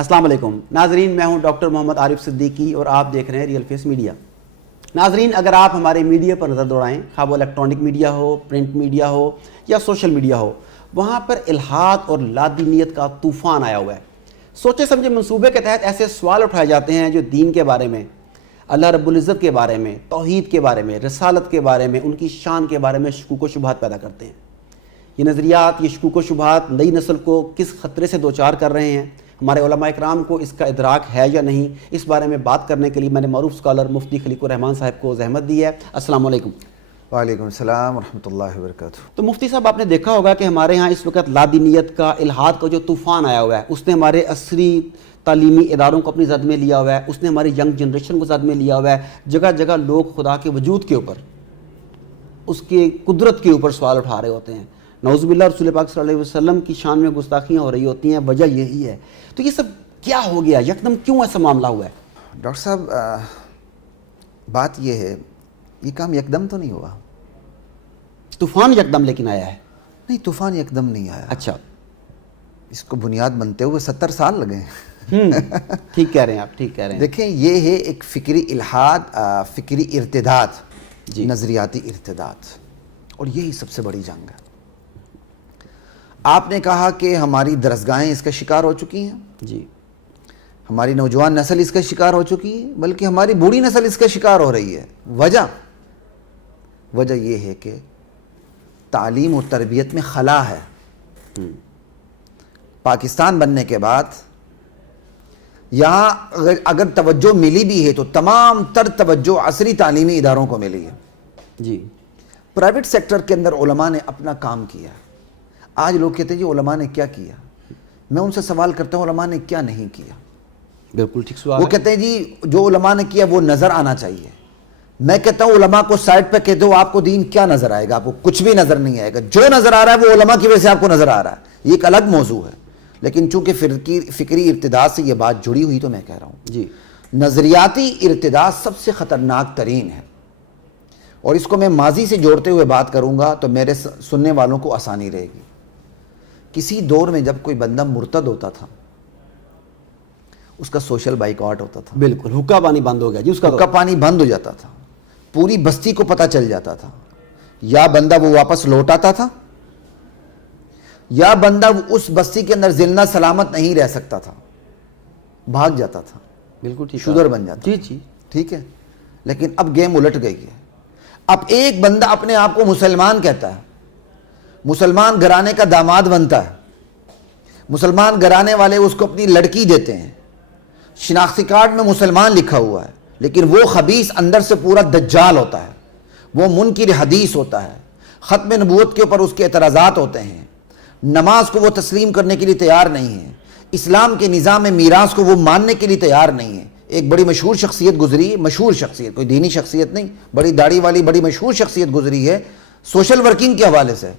السلام علیکم ناظرین، میں ہوں ڈاکٹر محمد عارف صدیقی اور آپ دیکھ رہے ہیں ریئل فیس میڈیا۔ ناظرین، اگر آپ ہمارے میڈیا پر نظر دوڑائیں، خواہ وہ الیکٹرانک میڈیا ہو، پرنٹ میڈیا ہو یا سوشل میڈیا ہو، وہاں پر الحاد اور لادینیت کا طوفان آیا ہوا ہے۔ سوچے سمجھے منصوبے کے تحت ایسے سوال اٹھائے جاتے ہیں جو دین کے بارے میں، اللہ رب العزت کے بارے میں، توحید کے بارے میں، رسالت کے بارے میں، ان کی شان کے بارے میں شکوک و شبہات پیدا کرتے ہیں۔ یہ نظریات، یہ شکوک و شبہات نئی نسل کو کس خطرے سے دوچار کر رہے ہیں، ہمارے علماء اکرام کو اس کا ادراک ہے یا نہیں، اس بارے میں بات کرنے کے لیے میں نے معروف اسکالر مفتی خلیق الرحمان صاحب کو زحمت دی ہے۔ السلام علیکم۔ وعلیکم السلام ورحمۃ اللہ وبرکاتہ۔ تو مفتی صاحب، آپ نے دیکھا ہوگا کہ ہمارے ہاں اس وقت لادینیت کا، الحاد کا جو طوفان آیا ہوا ہے، اس نے ہمارے عصری تعلیمی اداروں کو اپنی زد میں لیا ہوا ہے، اس نے ہماری ینگ جنریشن کو زد میں لیا ہوا ہے۔ جگہ جگہ لوگ خدا کے وجود کے اوپر، اس کی قدرت کے اوپر سوال اٹھا رہے ہوتے ہیں۔ نعوذ باللہ، رسول پاک صلی اللہ علیہ وسلم کی شان میں گستاخیاں ہو رہی ہوتی ہیں، وجہ یہی ہے۔ تو یہ سب کیا ہو گیا، یکدم کیوں ایسا معاملہ ہوا ہے؟ ڈاکٹر صاحب، بات یہ ہے، یہ کام یکدم تو نہیں ہوا۔ طوفان یکدم لیکن آیا ہے؟ نہیں، طوفان یکدم نہیں آیا۔ اچھا، اس کو بنیاد بنتے ہوئے 70 سال لگے ہیں۔ ٹھیک کہہ رہے ہیں آپ، ٹھیک کہہ رہے ہیں۔ دیکھیں، یہ ہے ایک فکری الحاد، فکری ارتداد، جی، نظریاتی ارتداد، اور یہی سب سے بڑی جنگ ہے۔ آپ نے کہا کہ ہماری درسگاہیں اس کا شکار ہو چکی ہیں، جی، ہماری نوجوان نسل اس کا شکار ہو چکی ہے، بلکہ ہماری بوڑھی نسل اس کا شکار ہو رہی ہے۔ وجہ یہ ہے کہ تعلیم و تربیت میں خلا ہے۔ پاکستان بننے کے بعد یہاں اگر توجہ ملی بھی ہے تو تمام تر توجہ عصری تعلیمی اداروں کو ملی ہے۔ جی، پرائیویٹ سیکٹر کے اندر علماء نے اپنا کام کیا۔ آج لوگ کہتے ہیں جی علماء نے کیا کیا؟ میں ان سے سوال کرتا ہوں، علماء نے کیا نہیں کیا؟ بالکل ٹھیک سوال وہ ہے۔ کہتے ہیں جی جو علماء نے کیا وہ نظر آنا چاہیے۔ میں کہتا ہوں علماء کو سائڈ پہ کہہ دو، آپ کو دین کیا نظر آئے گا؟ آپ کو کچھ بھی نظر نہیں آئے گا۔ جو نظر آ رہا ہے وہ علماء کی وجہ سے آپ کو نظر آ رہا ہے۔ یہ ایک الگ موضوع ہے، لیکن چونکہ فکری ارتداد سے یہ بات جڑی ہوئی تو میں کہہ رہا ہوں جی، نظریاتی ارتداد سب سے خطرناک ترین ہے۔ اور اس کو میں ماضی سے جوڑتے ہوئے بات کروں گا تو میرے سننے والوں کو آسانی رہے گی۔ کسی دور میں جب کوئی بندہ مرتد ہوتا تھا، اس کا سوشل بائیکاٹ ہوتا تھا۔ بالکل، حقہ پانی بند ہو گیا جی، اس کا حقہ پانی بند ہو جاتا تھا، پوری بستی کو پتہ چل جاتا تھا۔ یا بندہ وہ واپس لوٹ آتا تھا، یا بندہ اس بستی کے اندر زندہ سلامت نہیں رہ سکتا تھا، بھاگ جاتا تھا، بالکل ٹھیک، شودر بن جاتا۔ جی جی، ٹھیک ہے، لیکن اب گیم الٹ گئی ہے۔ اب ایک بندہ اپنے آپ کو مسلمان کہتا ہے، مسلمان گھرانے کا داماد بنتا ہے، مسلمان گھرانے والے اس کو اپنی لڑکی دیتے ہیں، شناختی کارڈ میں مسلمان لکھا ہوا ہے، لیکن وہ خبیث اندر سے پورا دجال ہوتا ہے، وہ منکر حدیث ہوتا ہے، ختم نبوت کے اوپر اس کے اعتراضات ہوتے ہیں، نماز کو وہ تسلیم کرنے کے لیے تیار نہیں ہے، اسلام کے نظام میراث کو وہ ماننے کے لیے تیار نہیں ہے۔ ایک بڑی مشہور شخصیت گزری، مشہور شخصیت، کوئی دینی شخصیت نہیں، بڑی داڑھی والی بڑی مشہور شخصیت گزری ہے سوشل ورکنگ کے حوالے سے۔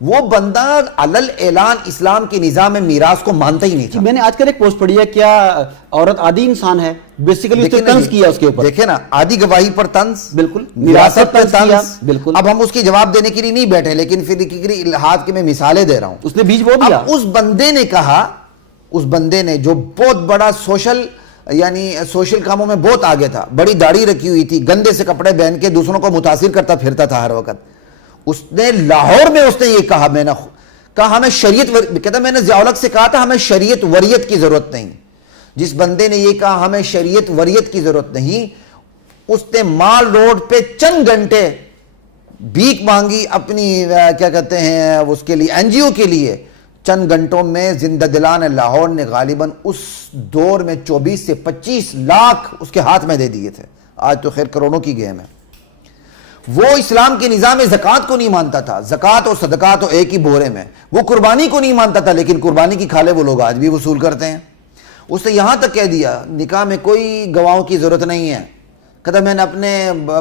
وہ بندہ علل اعلان اسلام کے نظام میراث کو مانتا ہی نہیں تھا۔ میں نے آج کل ایک پوسٹ پڑھی ہے، کیا عورت عادی انسان ہے؟ بیسیکلی اس نے طنز کیا اس کے اوپر۔ دیکھیں نا، عادی گواہی پر طنز، بالکل، وراثت پر طنز۔ بالکل، اب ہم اس کی جواب دینے کے لیے نہیں بیٹھے، لیکن فکری الحاد کے میں مثالیں دے رہا ہوں۔ اس نے بیج بو دیا۔ اب اس بندے نے کہا، اس بندے نے جو بہت بڑا سوشل کاموں میں بہت آگے تھا، بڑی داڑھی رکھی ہوئی تھی، گندے سے کپڑے پہن کے دوسروں کو متاثر کرتا پھرتا تھا ہر وقت، اس نے لاہور میں اس نے یہ کہا، میں نے کہا ہمیں شریعت، کہتا میں نے ضیاء الحق سے کہا تھا ہمیں شریعت وریت کی ضرورت نہیں۔ جس بندے نے یہ کہا ہمیں شریعت وریت کی ضرورت نہیں، اس نے مال روڈ پہ چند گھنٹے بھیک مانگی اپنی کیا کہتے ہیں اس کے لیے، این جی او کے لیے۔ چند گھنٹوں میں زندہ دلان لاہور نے غالباً اس دور میں 24 سے 25 لاکھ اس کے ہاتھ میں دے دیے تھے۔ آج تو خیر کروڑوں کی گیم ہے۔ وہ اسلام کے نظام زکوٰۃ کو نہیں مانتا تھا، زکوٰۃ اور صدقات تو ایک ہی بورے میں۔ وہ قربانی کو نہیں مانتا تھا، لیکن قربانی کی کھالے وہ لوگ آج بھی وصول کرتے ہیں۔ اس نے یہاں تک کہہ دیا نکاح میں کوئی گواہوں کی ضرورت نہیں ہے۔ کہتا میں نے اپنے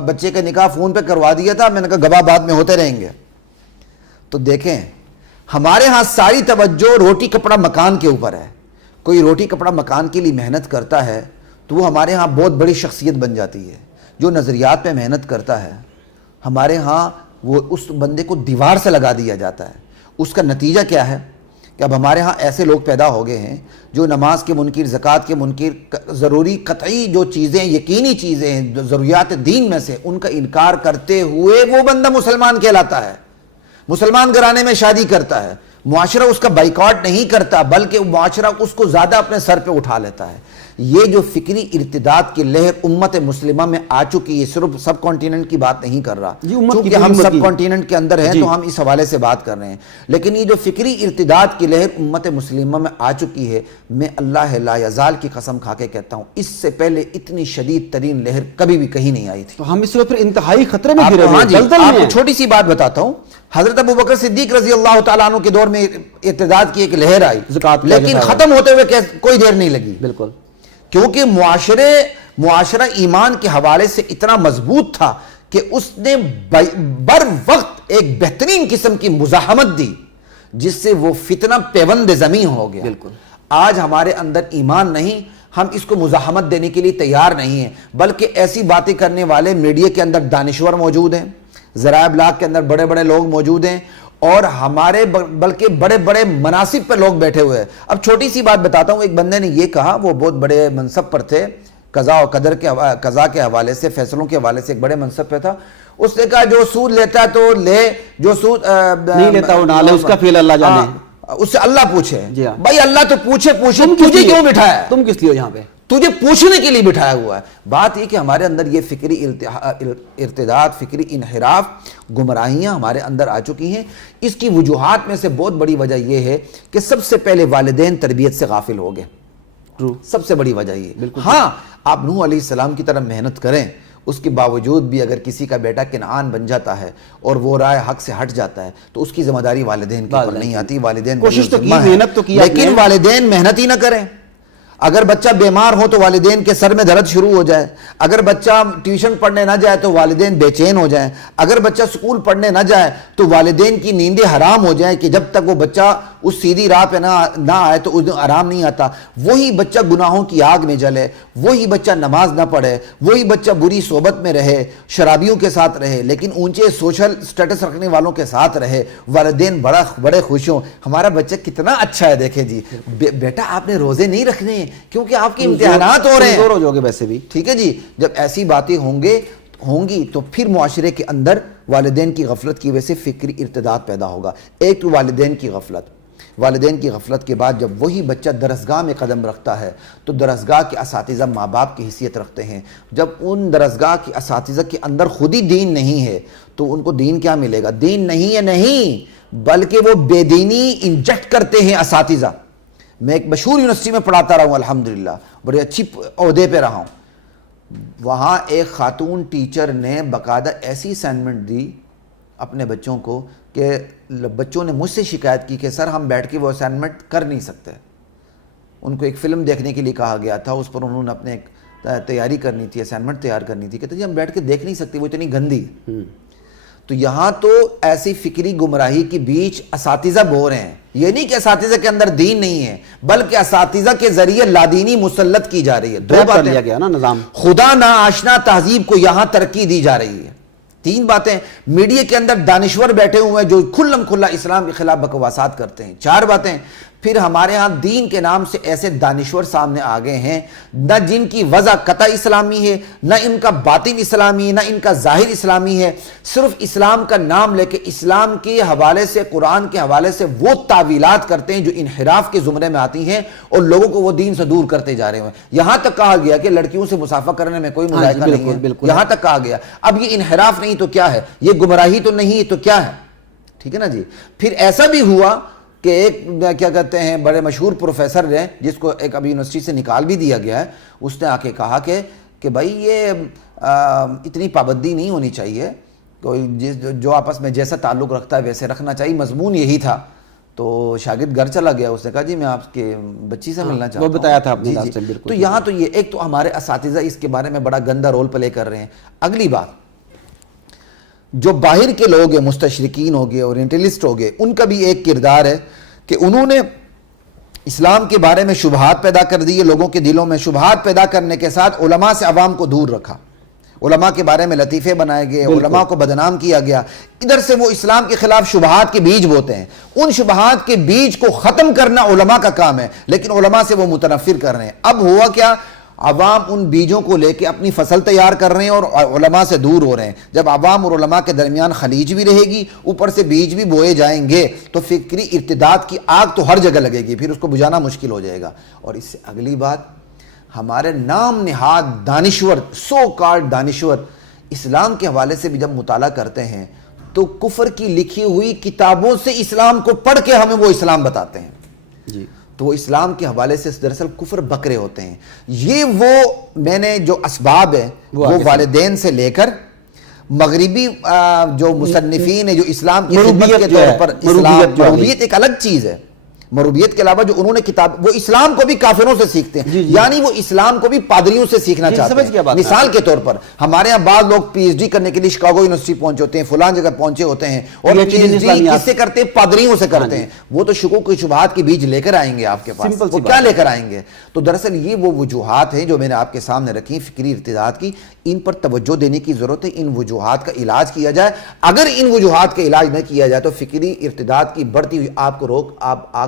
بچے کا نکاح فون پہ کروا دیا تھا، میں نے کہا گواہ بعد میں ہوتے رہیں گے۔ تو دیکھیں، ہمارے ہاں ساری توجہ روٹی کپڑا مکان کے اوپر ہے۔ کوئی روٹی کپڑا مکان کے لیے محنت کرتا ہے تو وہ ہمارے ہاں بہت بڑی شخصیت بن جاتی ہے۔ جو نظریات پہ محنت کرتا ہے ہمارے ہاں وہ اس بندے کو دیوار سے لگا دیا جاتا ہے۔ اس کا نتیجہ کیا ہے کہ اب ہمارے ہاں ایسے لوگ پیدا ہو گئے ہیں جو نماز کے منکر، زکوٰۃ کے منکر، ضروری قطعی جو چیزیں، یقینی چیزیں ہیں جو ضروریات دین میں سے، ان کا انکار کرتے ہوئے وہ بندہ مسلمان کہلاتا ہے، مسلمان گھرانے میں شادی کرتا ہے، معاشرہ اس کا بائیکاٹ نہیں کرتا بلکہ معاشرہ اس کو زیادہ اپنے سر پہ اٹھا لیتا ہے۔ یہ جو فکری ارتداد کی لہر امت مسلمہ میں آ چکی ہے، صرف سب کانٹیننٹ کی بات نہیں کر رہا کیونکہ ہم سب کانٹیننٹ کے اندر ہیں تو ہم اس حوالے سے بات کر رہے ہیں، لیکن یہ جو فکری ارتداد کی لہر امت مسلمہ میں آ چکی ہے، میں اللہ لا یزال کی قسم کھا کے کہتا ہوں اس سے پہلے اتنی شدید ترین لہر کبھی بھی کہیں نہیں آئی تھی۔ تو ہم اس وقت پھر انتہائی خطرے میں گھرے ہوئے ہیں، آپ کو چھوٹی سی بات بتاتا ہوں، حضرت ابوبکر صدیق رضی اللہ تعالیٰ عنہ کے دور میں ارتداد کی ایک لہر آئی، لیکن ختم ہوتے ہوئے کوئی دیر نہیں لگی، بالکل، کیونکہ معاشرہ ایمان کے حوالے سے اتنا مضبوط تھا کہ اس نے بر وقت ایک بہترین قسم کی مزاحمت دی جس سے وہ فتنہ پیوند زمین ہو گیا۔ بالکل، آج ہمارے اندر ایمان نہیں، ہم اس کو مزاحمت دینے کے لیے تیار نہیں ہیں، بلکہ ایسی باتیں کرنے والے میڈیا کے اندر دانشور موجود ہیں، ذرائع ابلاغ کے اندر بڑے بڑے لوگ موجود ہیں، اور ہمارے بلکہ بڑے بڑے مناصب پہ لوگ بیٹھے ہوئے ہیں۔ اب چھوٹی سی بات بتاتا ہوں، ایک بندے نے یہ کہا، وہ بہت بڑے منصب پر تھے، قضاء و قدر کے قضاء کے حوالے سے، فیصلوں کے حوالے سے ایک بڑے منصب پہ تھا، اس نے کہا جو سود لیتا ہے تو لے، جو سود نہیں لیتا وہ نہ لے، اس کا فعل اللہ جانے، اس سے اللہ پوچھے۔ جی ہاں، بھائی اللہ تو پوچھے تجھے کیوں بٹھایا ہے؟ تم کس لیے ہو یہاں پہ؟ تجھے پوچھنے کے لیے بٹھایا ہوا ہے۔ بات یہ کہ ہمارے اندر یہ فکری ارتداد، فکری انحراف، گمراہیاں ہمارے اندر آ چکی ہیں۔ اس کی وجوہات میں سے بہت بڑی وجہ یہ ہے کہ سب سے پہلے والدین تربیت سے غافل ہو گئے، سب سے بڑی وجہ یہ۔ ہاں آپ نوح علیہ السلام کی طرح محنت کریں، اس کے باوجود بھی اگر کسی کا بیٹا کنعان بن جاتا ہے اور وہ رائے حق سے ہٹ جاتا ہے تو اس کی ذمہ داری والدین کے اوپر نہیں آتی، والدین کوشش تو کی، محنت تو کی، لیکن والدین محنت ہی نہ کریں۔ اگر بچہ بیمار ہو تو والدین کے سر میں درد شروع ہو جائے، اگر بچہ ٹیوشن پڑھنے نہ جائے تو والدین بے چین ہو جائیں، اگر بچہ سکول پڑھنے نہ جائے تو والدین کی نیندیں حرام ہو جائیں کہ جب تک وہ بچہ اس سیدھی راہ پہ نہ آئے تو اس دن آرام نہیں آتا۔ وہی بچہ گناہوں کی آگ میں جلے، وہی بچہ نماز نہ پڑھے، وہی بچہ بری صحبت میں رہے، شرابیوں کے ساتھ رہے، لیکن اونچے سوشل سٹیٹس رکھنے والوں کے ساتھ رہے، والدین بڑے خوش ہوں، ہمارا بچہ کتنا اچھا ہے، دیکھیں جی بیٹا آپ نے روزے نہیں رکھنے ہیں کیونکہ آپ کے امتحانات ہو رہے ہیں، ہو جاؤ گے ویسے بھی، ٹھیک ہے جی۔ جب ایسی باتیں ہوں گی تو پھر معاشرے کے اندر والدین کی غفلت کی وجہ سے فکری ارتداد پیدا ہوگا۔ ایک تو والدین کی غفلت کے بعد جب وہی بچہ درسگاہ میں قدم رکھتا ہے تو درسگاہ کے اساتذہ ماں باپ کی حیثیت رکھتے ہیں، جب ان درسگاہ کے اساتذہ کے اندر خود ہی دین نہیں ہے تو ان کو دین کیا ملے گا؟ دین نہیں ہے نہیں، بلکہ وہ بے دینی انجیکٹ کرتے ہیں اساتذہ۔ میں ایک مشہور یونیورسٹی میں پڑھاتا رہا ہوں، الحمدللہ بڑے اچھی عہدے پہ رہا ہوں، وہاں ایک خاتون ٹیچر نے باقاعدہ ایسی اسائنمنٹ دی اپنے بچوں کو کہ بچوں نے مجھ سے شکایت کی کہ سر ہم بیٹھ کے وہ اسائنمنٹ کر نہیں سکتے۔ ان کو ایک فلم دیکھنے کے لیے کہا گیا تھا، اس پر انہوں نے اپنے ایک تیاری کرنی تھی، اسائنمنٹ تیار کرنی تھی، کہتے جی ہم بیٹھ کے دیکھ نہیں سکتے، وہ اتنی گندی ہے۔ تو یہاں تو ایسی فکری گمراہی کے بیچ اساتذہ بو رہے ہیں، یہ نہیں کہ اساتذہ کے اندر دین نہیں ہے بلکہ اساتذہ کے ذریعے لادینی مسلط کی جا رہی ہے۔ دو باتیں لیا گیا نا نظام، خدا نا آشنا تہذیب کو یہاں ترقی دی جا رہی ہے۔ تین باتیں، میڈیا کے اندر دانشور بیٹھے ہوئے ہیں جو کھلم کھلا اسلام کے خلاف بکواسات کرتے ہیں۔ چار باتیں، پھر ہمارے ہاں دین کے نام سے ایسے دانشور سامنے آ گئے ہیں نہ جن کی وضع قطع اسلامی ہے، نہ ان کا باطن اسلامی ہے، نہ ان کا ظاہر اسلامی ہے، صرف اسلام کا نام لے کے اسلام کے حوالے سے، قرآن کے حوالے سے وہ تعویلات کرتے ہیں جو انحراف کے زمرے میں آتی ہیں اور لوگوں کو وہ دین سے دور کرتے جا رہے ہیں۔ یہاں تک کہا گیا کہ لڑکیوں سے مسافہ کرنے میں کوئی مذائقہ نہیں ہے، یہاں تک کہا گیا۔ اب یہ انحراف نہیں تو کیا ہے؟ یہ گمراہی تو نہیں تو کیا ہے؟ ٹھیک ہے نا جی۔ پھر ایسا بھی ہوا کہ ایک کیا کہتے ہیں بڑے مشہور پروفیسر نے، جس کو ایک ابھی یونیورسٹی سے نکال بھی دیا گیا ہے، اس نے آ کے کہا کہ بھائی یہ اتنی پابندی نہیں ہونی چاہیے، کوئی جو آپس میں جیسا تعلق رکھتا ہے ویسے رکھنا چاہیے۔ مضمون یہی تھا۔ تو شاگرد گھر چلا گیا، اس نے کہا جی میں آپ کے بچی سے ملنا چاہتا ہوں، وہ بتایا تھا آپ نے۔ تو یہاں تو یہ ایک تو ہمارے اساتذہ اس کے بارے میں بڑا گندا رول پلے کر رہے ہیں۔ اگلی بات، جو باہر کے لوگ ہیں، مستشرقین ہو گئے، اورینٹلسٹ ہو گئے، ان کا بھی ایک کردار ہے کہ انہوں نے اسلام کے بارے میں شبہات پیدا کر دیے، لوگوں کے دلوں میں شبہات پیدا کرنے کے ساتھ علماء سے عوام کو دور رکھا، علماء کے بارے میں لطیفے بنائے گئے, علماء کو بدنام کیا گیا. ادھر سے وہ اسلام کے خلاف شبہات کے بیج بوتے ہیں. ان شبہات کے بیج کو ختم کرنا علماء کا کام ہے, لیکن علماء سے وہ متنفر کر رہے ہیں. اب ہوا کیا, عوام ان بیجوں کو لے کے اپنی فصل تیار کر رہے ہیں اور علماء سے دور ہو رہے ہیں. جب عوام اور علماء کے درمیان خلیج بھی رہے گی, اوپر سے بیج بھی بوئے جائیں گے, تو فکری ارتداد کی آگ تو ہر جگہ لگے گی, پھر اس کو بجھانا مشکل ہو جائے گا. اور اس سے اگلی بات, ہمارے نام نہاد دانشور, سو کالڈ دانشور, اسلام کے حوالے سے بھی جب مطالعہ کرتے ہیں تو کفر کی لکھی ہوئی کتابوں سے اسلام کو پڑھ کے ہمیں وہ اسلام بتاتے ہیں. جی, تو وہ اسلام کے حوالے سے دراصل کفر بکرے ہوتے ہیں. یہ وہ میں نے جو اسباب ہیں وہ والدین سے لے کر مغربی جو مصنفین ہیں جو اسلام کی خدمت کے طور پر, مربوبیت ایک الگ چیز ہے. مربوبیت کے علاوہ جو انہوں نے کتاب, وہ اسلام کو بھی کافروں سے سیکھتے ہیں, یعنی وہ اسلام کو بھی پادریوں سے سیکھنا چاہتے ہیں. مثال کے طور پر ہمارے ہاں بعض لوگ پی ایچ ڈی کرنے کے لیے شکاگو یونیورسٹی پہنچے ہوتے ہیں, فلان جگہ پہنچے ہوتے ہیں, اور پی ایچ ڈی کس سے کرتے ہیں, پادریوں سے کرتے ہیں. وہ تو شکوک و شبہات کے بیج لے کر آئیں گے آپ کے پاس, وہ کیا لے کر آئیں گے. تو دراصل یہ وہ وجوہات ہیں جو میں نے آپ کے سامنے رکھی فکری ارتداد کی. ان پر توجہ دینے کی ضرورت ہے, ان وجوہات کا علاج کیا جائے. اگر ان وجوہات کا علاج نہ کیا جائے تو فکری ارتداد کی بڑھتی ہوئی آگ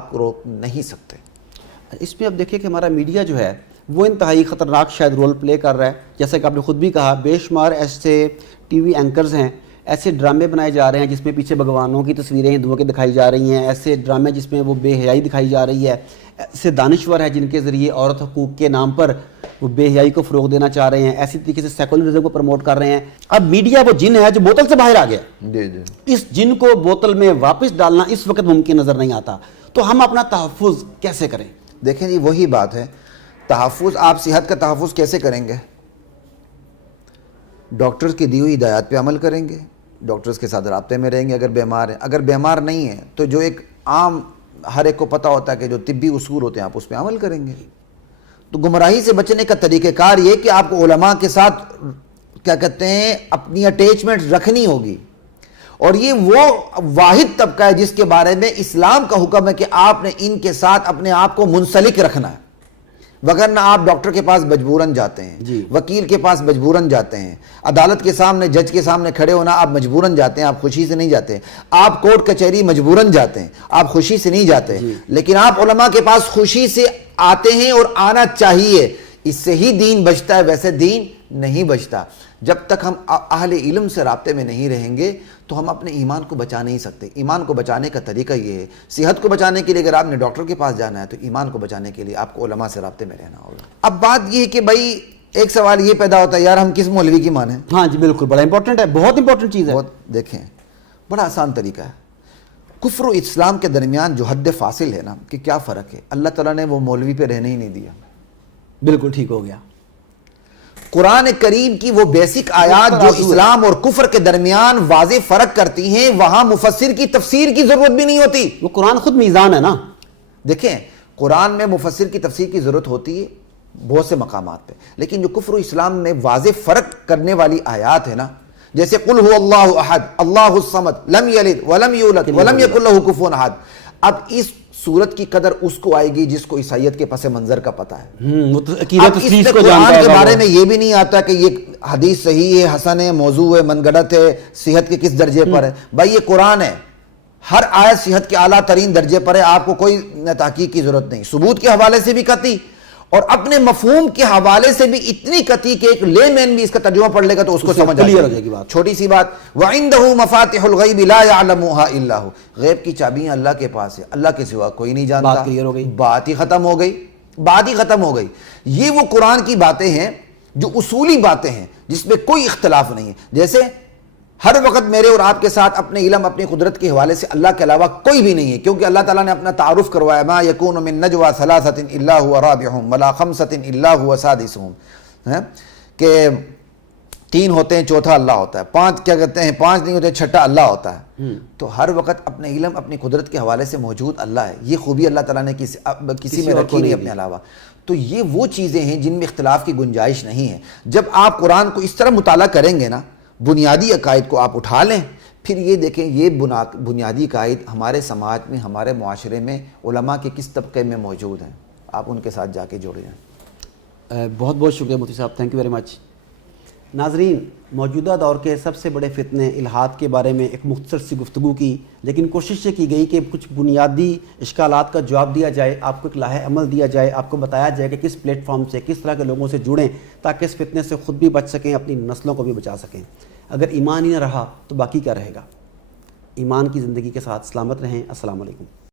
کو روک نہیں سکتے. اس میں اب دیکھیں کہ ہمارا میڈیا جو ہے وہ انتہائی خطرناک شاید رول پلے کر رہا ہے. جیسا کہ آپ نے خود بھی کہا, بے شمار ایسے ٹی وی اینکرز ہیں, ایسے ڈرامے بنائے جا رہے ہیں جس میں پیچھے بھگوانوں کی تصویریں ہندوؤں کی دکھائی جا رہی ہیں, ایسے ڈرامے جس میں وہ بے حیائی دکھائی جا رہی ہے, ایسے دانشور ہیں جن کے ذریعے عورت حقوق کے نام پر وہ بے حیائی کو فروغ دینا چاہ رہے ہیں, ایسی طریقے سے سیکولرزم کو پروموٹ کر رہے ہیں. اب میڈیا وہ جن ہے جو بوتل سے باہر آ گیا, اس جن کو بوتل میں واپس ڈالنا اس وقت ممکن نظر نہیں آتا. تو ہم اپنا تحفظ کیسے کریں؟ دیکھیں جی, وہی بات ہے, تحفظ, آپ صحت کا تحفظ کیسے کریں گے؟ ڈاکٹرز کی دی ہوئی ہدایات پہ عمل کریں گے, ڈاکٹرز کے ساتھ رابطے میں رہیں گے اگر بیمار ہیں. اگر بیمار نہیں ہیں تو جو ایک عام ہر ایک کو پتہ ہوتا ہے کہ جو طبی اصول ہوتے ہیں آپ اس پہ عمل کریں گے. تو گمراہی سے بچنے کا طریقہ کار یہ کہ آپ کو علماء کے ساتھ کیا کہتے ہیں اپنی اٹیچمنٹ رکھنی ہوگی. اور یہ وہ واحد طبقہ ہے جس کے بارے میں اسلام کا حکم ہے کہ آپ نے ان کے ساتھ اپنے آپ کو منسلک رکھنا ہے. وگرنہ آپ ڈاکٹر کے پاس مجبوراً جاتے ہیں, وکیل کے پاس مجبوراً جاتے ہیں, عدالت کے سامنے جج کے سامنے کھڑے ہونا آپ مجبوراً جاتے ہیں, آپ خوشی سے نہیں جاتے. آپ کورٹ کچہری مجبوراً جاتے ہیں, آپ خوشی سے نہیں جاتے. لیکن آپ علماء کے پاس خوشی سے آتے ہیں اور آنا چاہیے. اس سے ہی دین بچتا ہے, ویسے دین نہیں بچتا. جب تک ہم اہل علم سے رابطے میں نہیں رہیں گے تو ہم اپنے ایمان کو بچا نہیں سکتے. ایمان کو بچانے کا طریقہ یہ ہے, صحت کو بچانے کے لیے اگر آپ نے ڈاکٹر کے پاس جانا ہے تو ایمان کو بچانے کے لیے آپ کو علماء سے رابطے میں رہنا ہوگا. اب بات یہ ہے کہ بھائی ایک سوال یہ پیدا ہوتا ہے, یار ہم کس مولوی کی مانیں؟ ہاں جی بالکل, بڑا امپورٹنٹ ہے, بہت امپورٹنٹ چیز ہے. دیکھیں بڑا آسان طریقہ ہے. کفر و اسلام کے درمیان جو حد فاصل ہے نا, کہ کیا فرق ہے, اللہ تعالیٰ نے وہ مولوی پہ رہنے ہی نہیں دیا. بالکل ٹھیک ہو گیا. قرآن کریم کی وہ بیسک آیات جو اسلام اور کفر کے درمیان واضح فرق کرتی ہیں, وہاں مفسر کی تفسیر کی ضرورت بھی نہیں ہوتی. وہ قرآن خود میزان ہے نا. دیکھیں قرآن میں مفسر کی تفسیر کی ضرورت ہوتی ہے بہت سے مقامات پہ, لیکن جو کفر و اسلام میں واضح فرق کرنے والی آیات ہے نا, جیسے قل هو اللہ احد اللہ الصمد لم یلد ولم یولد ولم یکن لہ کفوا احد. اب اس صورت کی قدر اس کو آئے گی جس کو عیسائیت کے پس منظر کا پتہ ہے. اب اس میں قرآن کے بارے میں یہ بھی نہیں آتا کہ یہ حدیث صحیح ہے, حسن ہے, موضوع ہے, منگڑت ہے, صحت کے کس درجے پر ہے. بھائی یہ قرآن ہے, ہر آیت صحت کے اعلیٰ ترین درجے پر ہے, آپ کو کوئی تحقیق کی ضرورت نہیں. ثبوت کے حوالے سے بھی قطعی اور اپنے مفہوم کے حوالے سے بھی اتنی قطعی کہ ایک لے مین بھی اس کا ترجمہ پڑھ لے گا تو اس کو سمجھ آ جائے گی. چھوٹی سی بات, وَعِندَهُ مَفَاتِحُ الْغَيْبِ لَا يَعْلَمُهَا إِلَّا هُ. غیب کی چابیاں اللہ کے پاس ہے, اللہ کے سوا کوئی نہیں جانتا. بات کلیئر ہو گئی, بات ہی ختم ہو گئی, بات ہی ختم ہو گئی. یہ وہ قرآن کی باتیں ہیں جو اصولی باتیں ہیں جس میں کوئی اختلاف نہیں ہے. جیسے ہر وقت میرے اور آپ کے ساتھ اپنے علم اپنی قدرت کے حوالے سے اللہ کے علاوہ کوئی بھی نہیں ہے, کیونکہ اللہ تعالیٰ نے اپنا تعارف کروایا, ما یکون من نجوى ثلاثة الا هو رابعهم ولا خمسة الا هو سادسهم, کہ تین ہوتے ہیں چوتھا اللہ ہوتا ہے, پانچ کیا کہتے ہیں پانچ نہیں ہوتے چھٹا اللہ ہوتا ہے. تو ہر وقت اپنے علم اپنی قدرت کے حوالے سے موجود اللہ ہے. یہ خوبی اللہ تعالیٰ نے کسی میں رکھی نہیں اپنے علاوہ. تو یہ وہ چیزیں ہیں جن میں اختلاف کی گنجائش نہیں ہے. جب آپ قرآن کو اس طرح مطالعہ کریں گے نا, بنیادی عقائد کو آپ اٹھا لیں, پھر یہ دیکھیں یہ بنیادی عقائد ہمارے سماج میں ہمارے معاشرے میں علماء کے کس طبقے میں موجود ہیں, آپ ان کے ساتھ جا کے جوڑ جائیں. بہت بہت شکریہ مفتی صاحب, تھینک یو ویری مچ. ناظرین، موجودہ دور کے سب سے بڑے فتنے الحاد کے بارے میں ایک مختصر سی گفتگو کی، لیکن کوشش یہ کی گئی کہ کچھ بنیادی اشکالات کا جواب دیا جائے، آپ کو ایک لاہ عمل دیا جائے، آپ کو بتایا جائے کہ کس پلیٹ فارم سے کس طرح کے لوگوں سے جڑیں تاکہ اس فتنے سے خود بھی بچ سکیں، اپنی نسلوں کو بھی بچا سکیں۔ اگر ایمان ہی نہ رہا تو باقی کیا رہے گا؟ ایمان کی زندگی کے ساتھ سلامت رہیں۔ السلام علیکم۔